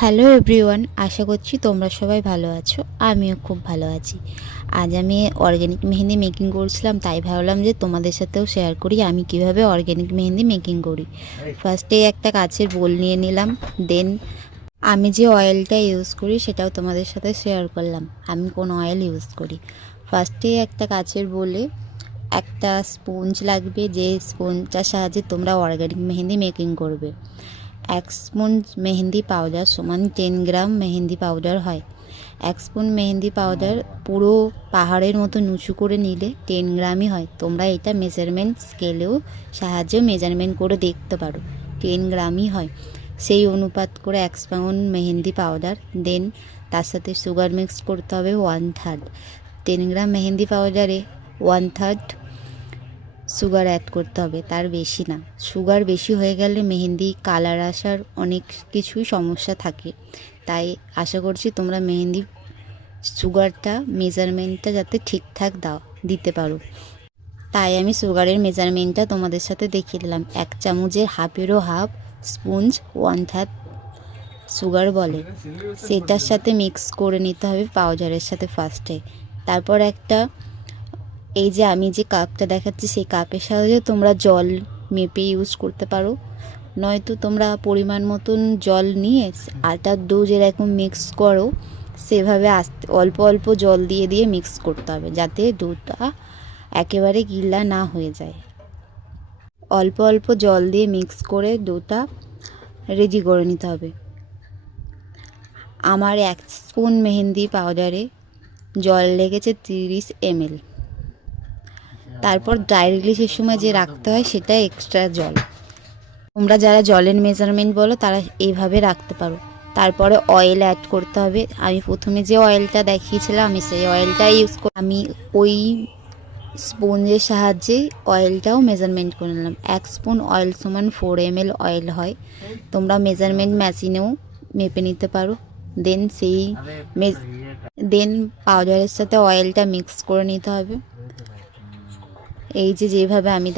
Hello everyone, আশা করছি তোমরা সবাই ভালো আছো। আমিও খুব ভালো আছি। আজ আমি অর্গ্যানিক মেহেন্দি মেকিং করছিলাম, তাই ভাবলাম যে তোমাদের সাথেও শেয়ার করি আমি কিভাবে অর্গ্যানিক মেহেন্দি মেকিং করি। ফার্স্টে একটা কাচের বোল নিয়ে নিলাম, দেন আমি যে অয়েলটা ইউজ করি সেটাও তোমাদের সাথে শেয়ার করলাম আমি কোন অয়েল ইউজ করি। ফার্স্টে একটা কাচের বোলে একটা স্পঞ্জ লাগবে, যে স্পঞ্জটার সাহায্যে তোমরা অর্গ্যানিক মেহেন্দি মেকিং করবে। 1 স্পুন মেহেন্দি পাউডার সমান 10 গ্রাম মেহেন্দি পাউডার হয়। 1 স্পুন মেহেন্দি পাউডার পুরো পাহাড়ের মতো উঁচু করে নিলে 10 গ্রামই হয়। তোমরা এটা মেজারমেন্ট স্কেলেও সাহায্যে মেজারমেন্ট করে দেখতে পারো, 10 গ্রামই হয়। সেই অনুপাত করে 1 স্পুন মেহেন্দি পাউডার, দেন তার সাথে সুগার মিক্স করতে হবে 1/3। 10 গ্রাম মেহেন্দি পাউডারে 1/3 সুগার অ্যাড করতে হবে, তার বেশি না। সুগার বেশি হয়ে গেলে মেহেন্দি কালার আসার অনেক কিছুই সমস্যা থাকে, তাই আশা করছি তোমরা মেহেন্দি সুগারটা মেজারমেন্টটা যাতে ঠিকঠাক দিতে পারো। তাই আমি সুগারের মেজারমেন্টটা তোমাদের সাথে দেখিয়ে দিলাম। 1 চামচের হাফেরও হাফ স্পুঞ্জ 1/3 সুগার বলে, সেটার সাথে মিক্স করে নিতে হবে পাউডারের সাথে ফার্স্টে। তারপর একটা এই যে আমি যে কাপটা দেখাচ্ছি সেই কাপের সাহায্যে তোমরা জল মেপে ইউজ করতে পারো, নয়তো তোমরা পরিমাণ মতন জল নিয়ে আটার ডো যেরকম মিক্স করো সেভাবে অল্প অল্প জল দিয়ে দিয়ে মিক্স করতে হবে, যাতে ডোটা একেবারে গিলা না হয়ে যায়। অল্প অল্প জল দিয়ে মিক্স করে ডোটা রেডি করে নিতে হবে। আমার 1 স্পুন মেহেন্দি পাউডারে জল লেগেছে 30 ml। তারপর ড্রাই রিলিজের সময় যে রাখতে হয় সেটা এক্সট্রা জল। তোমরা যারা জলের মেজারমেন্ট বলো তারা এইভাবে রাখতে পারো। তারপরে অয়েল অ্যাড করতে হবে। আমি প্রথমে যে অয়েলটা দেখিয়েছিলাম আমি সেই অয়েলটা ইউজ করি। আমি ওই স্পুনের সাহায্যে অয়েলটাও মেজারমেন্ট করে নিলাম। 1 স্পুন অয়েল সমান 4 ml অয়েল হয়। তোমরা মেজারমেন্ট মেশিনেও মেপে নিতে পারো। দেন পাউডারের সাথে অয়েলটা মিক্স করে নিতে হবে, এই যে যেভাবে আমি